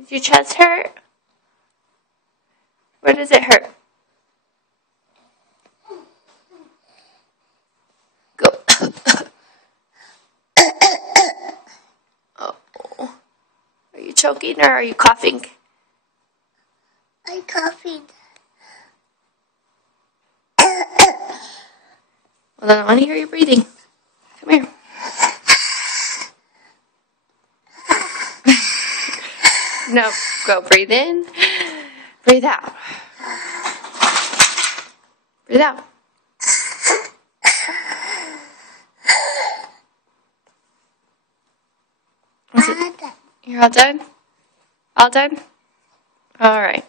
Does your chest hurt? Where does it hurt? Go. Oh. Are you choking or are you coughing? I'm coughing. Well, then I want to hear you breathing. Come here. No, go breathe in. Breathe out. Breathe out. You're all done? All done? All right.